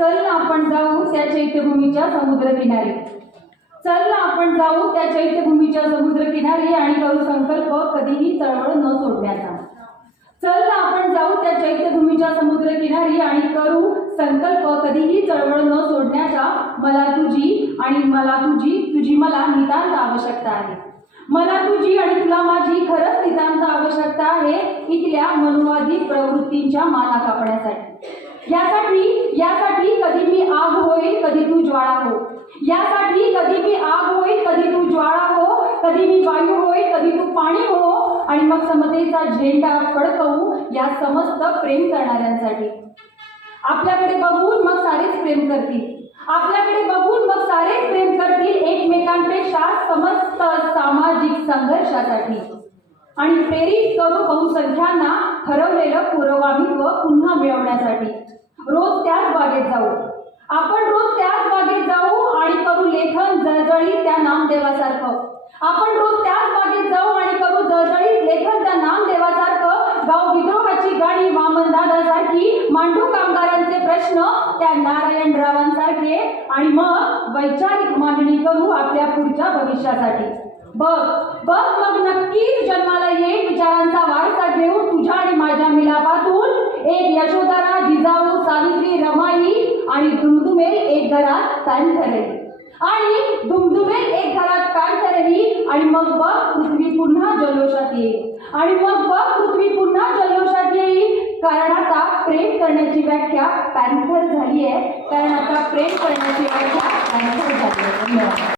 चल ना आपण जाऊ त्या चैत्यभूमीच्या समुद्रकिनारी. चल ना आपण जाऊ त्या चैत्यभूमीच्या समुद्रकिनारी आणि करू संकल्प कधीही चळवळ न सोडण्याचा. चल ना आपण जाऊ त्या चैत्यभूमीच्या समुद्रकिनारी आणि करू संकल्प कधीही चळवळ न सोडण्याचा. मला तुझी आणि मला तुझी मला नितांत आवश्यकता आहे. मला तुझी आणि तुला माझी खरंच नितांत आवश्यकता आहे इथल्या मनुवादी प्रवृत्तींच्या माला कापण्यासाठी. यासाठी कधी मी आग होईल कधी तू ज्वाळा हो. यासाठी कधी मी आग होईल कधी तू ज्वाळा हो. कधी मी वायू होईल कधी तू पाणी हो. आणि मग समतेचा झेंडा फडकवू या समस्त प्रेम करणाऱ्यांसाठी. आपल्याकडे बघून मग सारेच प्रेम करतील. आपल्याकडे बघून मग सारेच प्रेम करतील एकमेकांपेक्षा समस्त सामाजिक संघर्षासाठी. आणि प्रेरित करू बहुसंख्यांना ठरवलेलं पुरोगामित्व पुन्हा मिळवण्यासाठी. रोज त्याच बागेत जाऊ. आपण रोज त्याच बागेत जाऊ आणि करू लेखन जळजळीत त्या नामदेवासारखं. आपण रोज त्याच बागेत जाऊ आणि करू जळजळीत लेखन त्या नामदेवासारखं. गाव विद्रोहाची गाणी वामनदादासारखी मांडू कामगारांचे प्रश्न त्या नारायणरावांसारखे. आणि मग वैचारिक मागणी करू आपल्या पुढच्या भविष्यासाठी. बघ मग नक्कीच जन्माला येईल विचारांचा वारसा घेऊन तुझ्या आणि माझ्या मिलापातून. एक यशोधरा जिजाऊ सावित्री रमाई आणि दुमदुमेल एक घरात पॅन्थरेली. आणि दुमदुमेल एक घरात पॅन्थरेली. आणि मग बघ पृथ्वी पुन्हा जल्लोषात येईल. आणि मग बघ पृथ्वी पुन्हा जल्लोषात येईल. कारण आता प्रेम करण्याची व्याख्या पॅन्थर झाली आहे. कारण आता प्रेम करण्याची व्याख्या पॅन्थर झाली आहे. धन्यवाद.